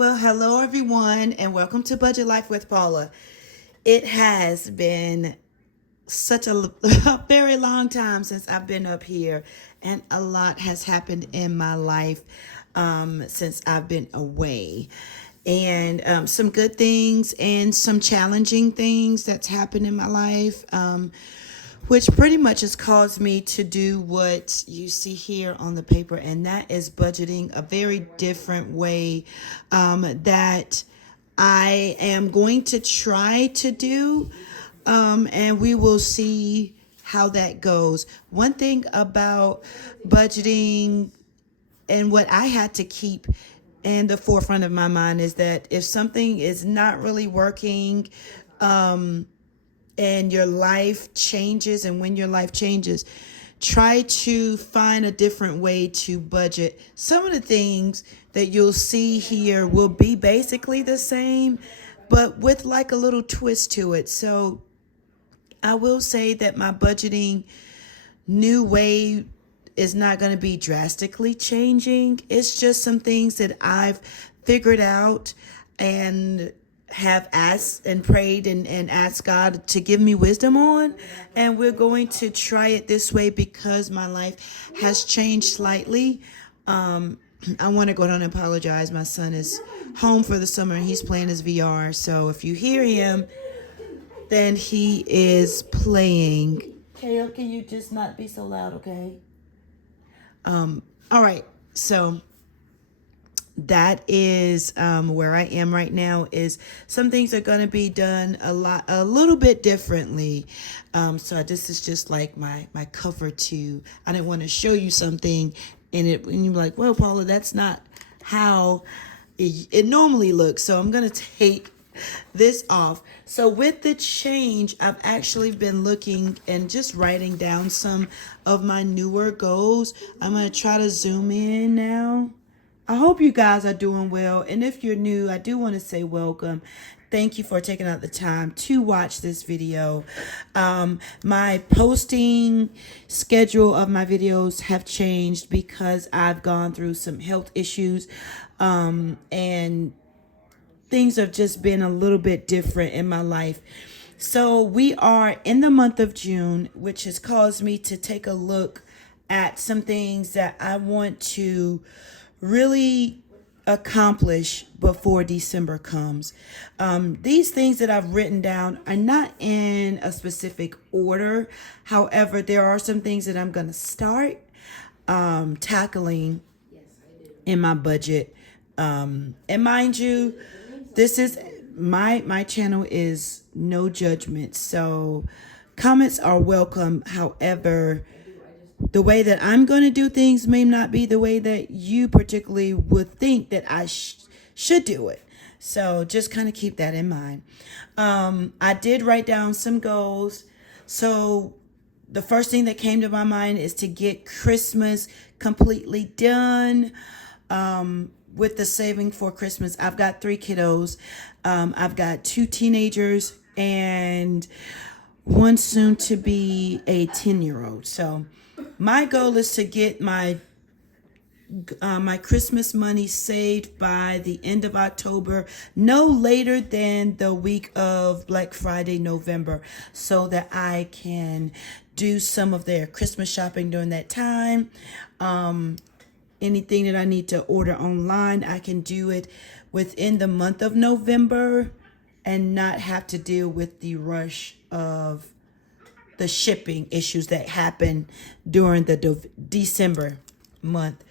Well, hello everyone, and welcome to Budget Life with Paula. It has been such a very long time since I've been up here, and a lot has happened in my life since I've been away. And some good things and some challenging things that's happened in my life. Which pretty much has caused me to do what you see here on the paper, and that is budgeting a very different way that I am going to try to do, and we will see how that goes. One thing about budgeting and what I had to keep in the forefront of my mind is that if something is not really working, and your life changes, and when your life changes, try to find a different way to budget. Some of the things that you'll see here will be basically the same, but with like a little twist to it. So I will say that my budgeting new way is not going to be drastically changing. It's just some things that I've figured out and have asked and prayed and asked God to give me wisdom on. And we're going to try it this way because my life has changed slightly. I want to go down and apologize. My son is home for the summer and he's playing his VR. So if you hear him, then he is playing. Kale, can you just not be so loud, okay? All right. So that is where I am right now. Is some things are going to be done a little bit differently. So this is just like my cover to. I didn't want to show you something, and you're like, well, Paula, that's not how it normally looks. So I'm going to take this off. So with the change, I've actually been looking and just writing down some of my newer goals. I'm going to try to zoom in now. I hope you guys are doing well. And if you're new, I do want to say welcome. Thank you for taking out the time to watch this video. My posting schedule of my videos have changed because I've gone through some health issues, and things have just been a little bit different in my life. So we are in the month of June, which has caused me to take a look at some things that I want to really accomplish before December comes. These things that I've written down are not in a specific order. However, there are some things that I'm going to start tackling in my budget. And mind you, this is my channel is no judgment. So comments are welcome. However, the way that I'm going to do things may not be the way that you particularly would think that I should do it. So just kind of keep that in mind. I did write down some goals. So the first thing that came to my mind is to get Christmas completely done. With the saving for Christmas, I've got 3 kiddos. I've got 2 teenagers and one soon to be a 10-year-old. So my goal is to get my Christmas money saved by the end of October, no later than the week of Black Friday, November, so that I can do some of their Christmas shopping during that time. Anything that I need to order online, I can do it within the month of November and not have to deal with the rush of the shipping issues that happen during the December month.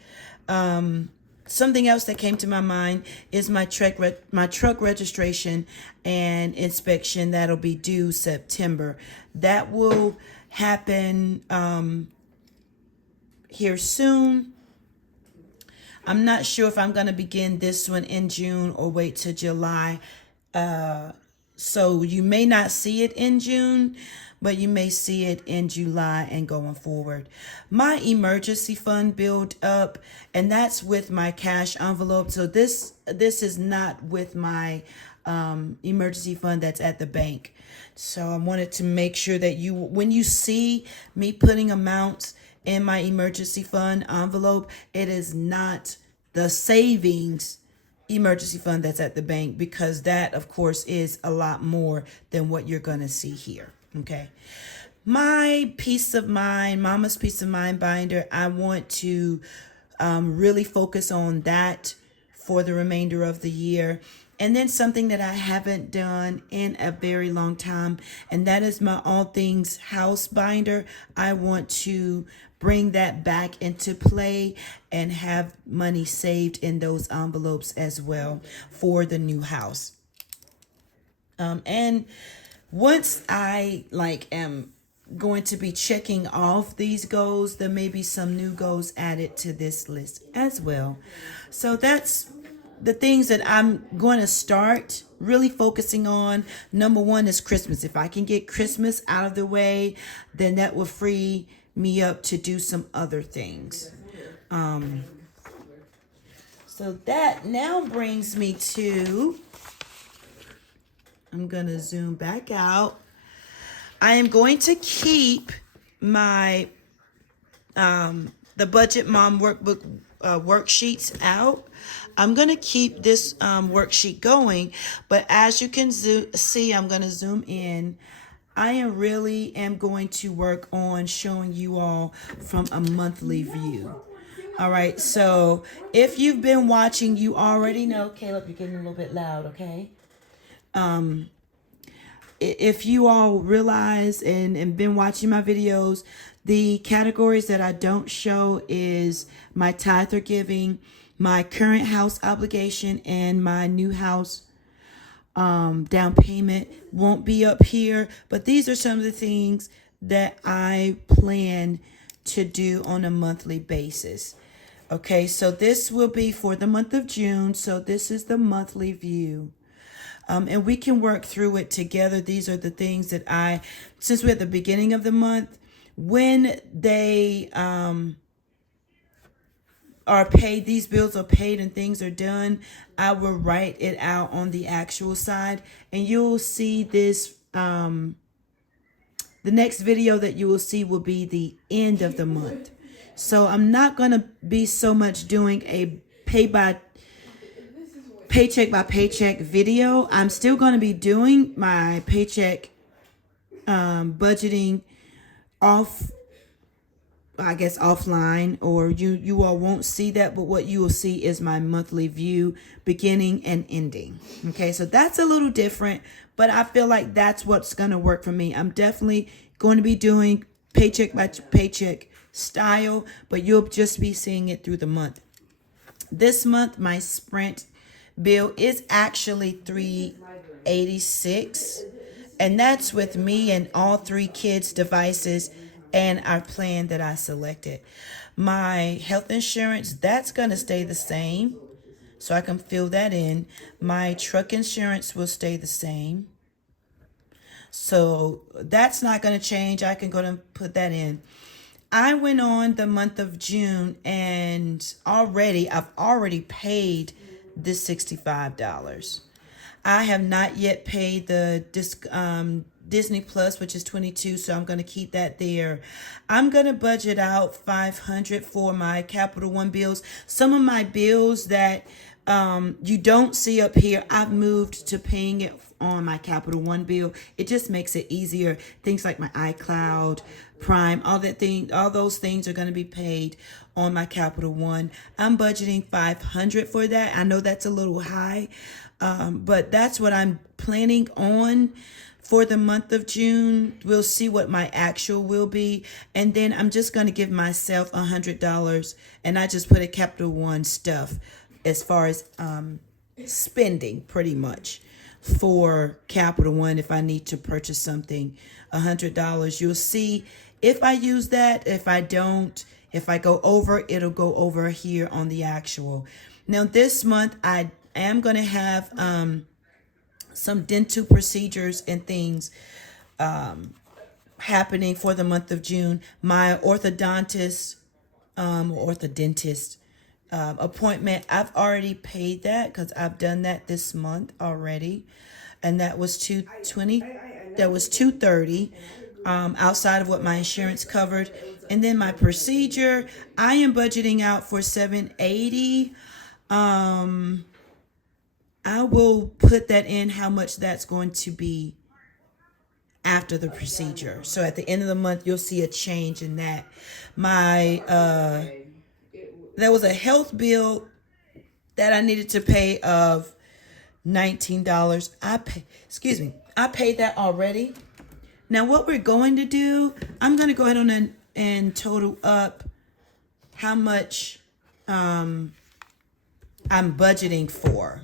Something else that came to my mind is my truck registration and inspection that'll be due September. That will happen here soon. I'm not sure if I'm going to begin this one in June or wait till July. So you may not see it in June, but you may see it in July and going forward. My emergency fund build up, and that's with my cash envelope. So this is not with my emergency fund that's at the bank. So I wanted to make sure that when you see me putting amounts in my emergency fund envelope, it is not the savings emergency fund that's at the bank, because that of course is a lot more than what you're going to see here. Okay. My peace of mind, mama's peace of mind binder, I want to really focus on that for the remainder of the year. And then something that I haven't done in a very long time, and that is my All Things House binder. I want to bring that back into play and have money saved in those envelopes as well for the new house. And once I am going to be checking off these goals, there may be some new goals added to this list as well. So that's the things that I'm going to start really focusing on. Number one is Christmas. If I can get Christmas out of the way, then that will free me up to do some other things. So that now brings me to, I'm going to zoom back out. I am going to keep my the Budget Mom workbook worksheets out. I'm going to keep this worksheet going, but as you can see, I'm going to zoom in. I am going to work on showing you all from a monthly view. All right, so if you've been watching, you already know, Caleb, you're getting a little bit loud, okay? If you all realize and been watching my videos, the categories that I don't show is my tithe or giving, my current house obligation, and my new house down payment won't be up here. But these are some of the things that I plan to do on a monthly basis. Okay, so this will be for the month of June. So this is the monthly view. And we can work through it together. These are the things that since we're at the beginning of the month, when they are paid, these bills are paid and things are done, I will write it out on the actual side. And you'll see this, the next video that you will see will be the end of the month. So I'm not going to be so much doing a paycheck by paycheck video. I'm still going to be doing my paycheck budgeting offline, or you all won't see that, but what you will see is my monthly view beginning and ending. Okay, so that's a little different, but I feel like that's what's going to work for me. I'm definitely going to be doing paycheck by paycheck style, but you'll just be seeing it through the month. This month, my Sprint bill is actually $386, and that's with me and all 3 kids' devices and our plan that I selected. My health insurance, that's going to stay the same, so I can fill that in. My truck insurance will stay the same, so that's not going to change. I can go and put that in. I went on the month of June, and I've already paid this $65. I have not yet paid the Disney Plus, which is $22, so I'm going to keep that there. I'm going to budget out $500 for my Capital One bills. Some of my bills that you don't see up here, I've moved to paying it on my Capital One bill. It just makes it easier. Things like my iCloud, Prime, all those things are going to be paid on my Capital One. I'm budgeting $500 for that. I know that's a little high, but that's what I'm planning on for the month of June. We'll see what my actual will be, and then I'm just going to give myself $100, and I just put a Capital One stuff as far as spending, pretty much, for Capital One. If I need to purchase something, $100. You'll see if I use that. If I don't, if I go over, it'll go over here on the actual. Now this month I am going to have some dental procedures and things happening for the month of June. My orthodontist appointment, I've already paid that because I've done that this month already, and that was $230 outside of what my insurance covered. And then my procedure, I am budgeting out for $780. I will put that in how much that's going to be after the procedure. So at the end of the month, you'll see a change in that. My there was a health bill that I needed to pay of $19. I paid that already. Now what we're going to do, I'm going to go ahead on and total up how much I'm budgeting for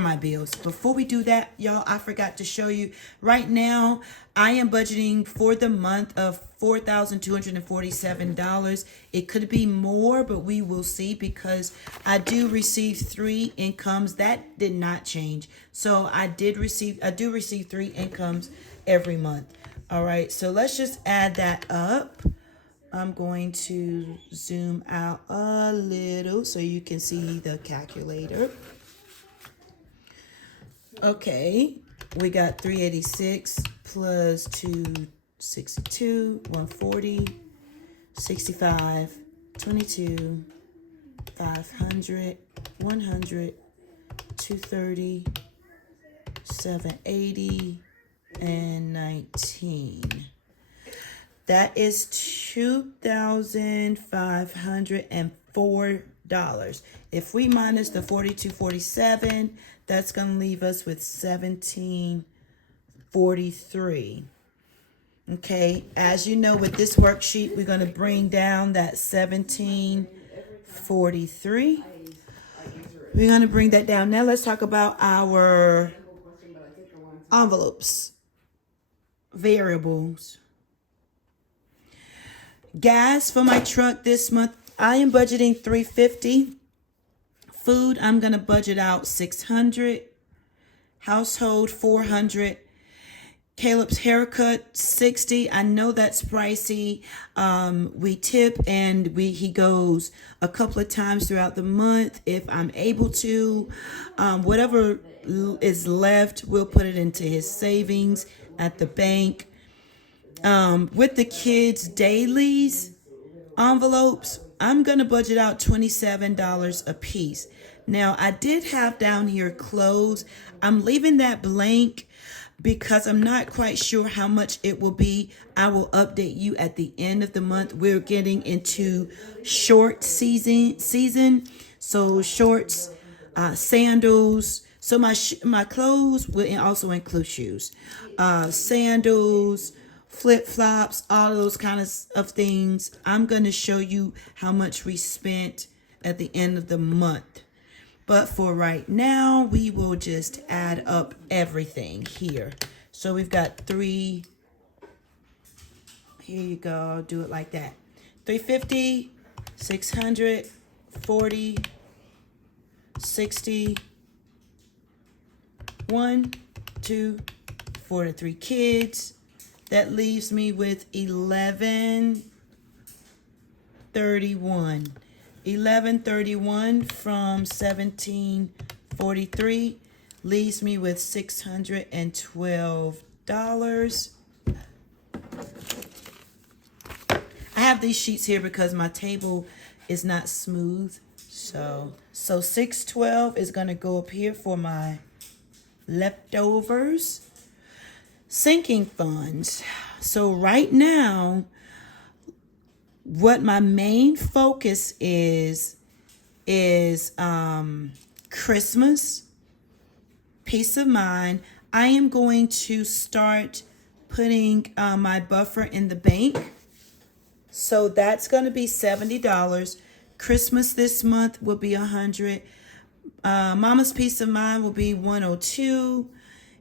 my bills. Before we do that, y'all, I forgot to show you. Right now, I am budgeting for the month of $4,247. It could be more, but we will see, because I do receive 3 incomes. That did not change. So I do receive 3 incomes every month. All right, so let's just add that up. I'm going to zoom out a little so you can see the calculator. Okay, we got 386 plus 262, 140, 65, 22, 500, 100, 230, 780, and 19. That is $2,504. If we minus the 4247, that's going to leave us with 1743. Okay, as you know, with this worksheet, we're going to bring down that 1743. We're going to bring that down. Now let's talk about our envelopes, variables. Gas for my truck this month, I am budgeting $350. Food, I'm going to budget out $600. Household, $400. Caleb's haircut, $60. I know that's pricey. We tip, and he goes a couple of times throughout the month if I'm able to. Whatever is left, we'll put it into his savings at the bank. With the kids' dailies envelopes, I'm going to budget out $27 a piece. Now, I did have down here clothes. I'm leaving that blank because I'm not quite sure how much it will be. I will update you at the end of the month. We're getting into short season. So shorts, sandals. So my clothes will also include shoes, sandals, flip-flops, all of those kinds of things. I'm going to show you how much we spent at the end of the month. But for right now, we will just add up everything here. So we've got 3. Here you go. I'll do it like that. 350, 600, 40, 60, 1, 2, 4 to 3 kids. That leaves me with 1131. 1131 from 1743 leaves me with $612. I have these sheets here because my table is not smooth. So 612 is going to go up here for my leftovers. Sinking funds. So right now, what my main focus is Christmas, peace of mind. I am going to start putting my buffer in the bank. So that's going to be $70. Christmas this month will be $100. Mama's peace of mind will be $102.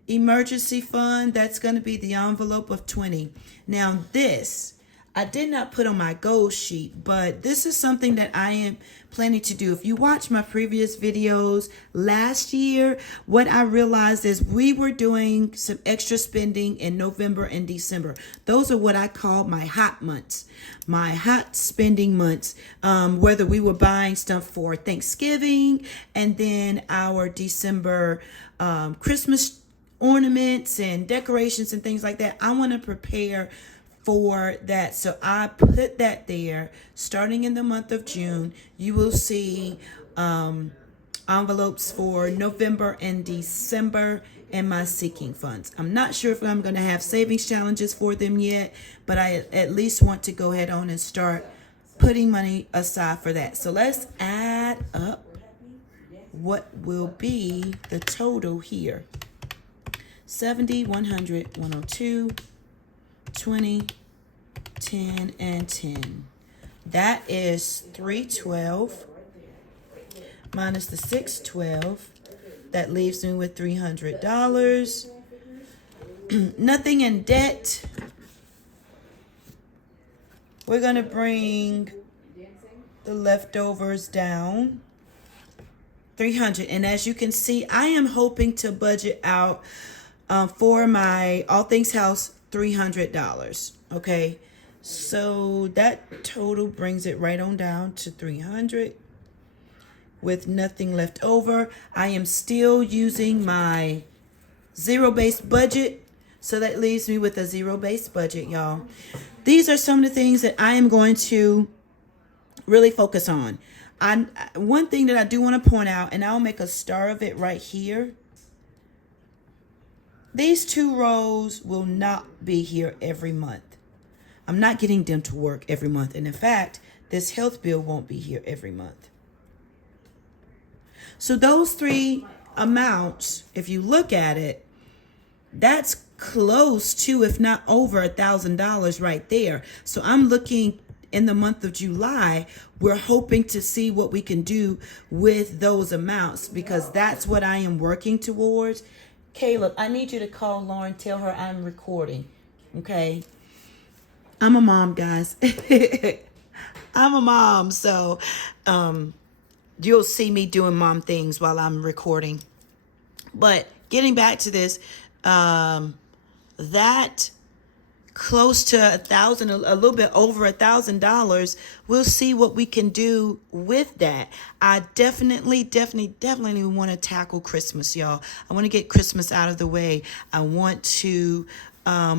Emergency fund, that's going to be the envelope of $20. Now this, I did not put on my goal sheet, but this is something that I am planning to do. If you watch my previous videos last year, what I realized is we were doing some extra spending in November and December. Those are what I call my hot months, my hot spending months, whether we were buying stuff for Thanksgiving and then our December Christmas ornaments and decorations and things like that. I want to prepare for that. So I put that there. Starting in the month of June, you will see envelopes for November and December in my seeking funds. I'm not sure if I'm going to have savings challenges for them yet, but I at least want to go ahead on and start putting money aside for that. So let's add up what will be the total here. 70, 100, 102, 20, 10, and 10. That is 312 minus the 612. That leaves me with $300. Nothing in debt. We're going to bring the leftovers down. 300. And as you can see, I am hoping to budget out for my All Things House $300. Okay. So that total brings it right on down to 300 with nothing left over. I am still using my zero-based budget. So that leaves me with a zero-based budget, y'all. These are some of the things that I am going to really focus on. One thing that I do want to point out, and I'll make a star of it right here. These 2 rows will not be here every month. I'm not getting them to work every month. And in fact, this health bill won't be here every month. So those 3 amounts, if you look at it, that's close to, if not over $1,000 right there. So I'm looking in the month of July, we're hoping to see what we can do with those amounts, because that's what I am working towards. Caleb, I need you to call Lauren, tell her I'm recording. Okay. I'm a mom, guys. I'm a mom, so you'll see me doing mom things while I'm recording. But getting back to this, that close to $1,000, a little bit over $1,000, we'll see what we can do with that. I definitely want to tackle Christmas, y'all. I want to get Christmas out of the way. I want to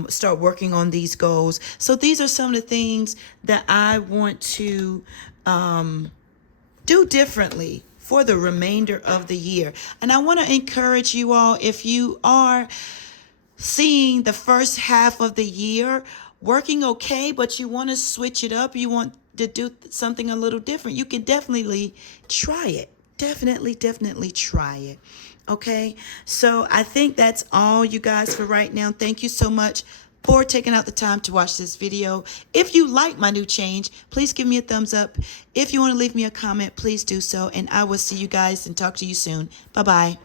start working on these goals. So these are some of the things that I want to do differently for the remainder of the year. And I want to encourage you all, if you are seeing the first half of the year working okay, but you want to switch it up, you want to do something a little different, you can definitely try it. Definitely try it. Okay, so I think that's all, you guys, for right now. Thank you so much for taking out the time to watch this video. If you like my new change, please give me a thumbs up. If you want to leave me a comment, please do so. And I will see you guys and talk to you soon. Bye-bye.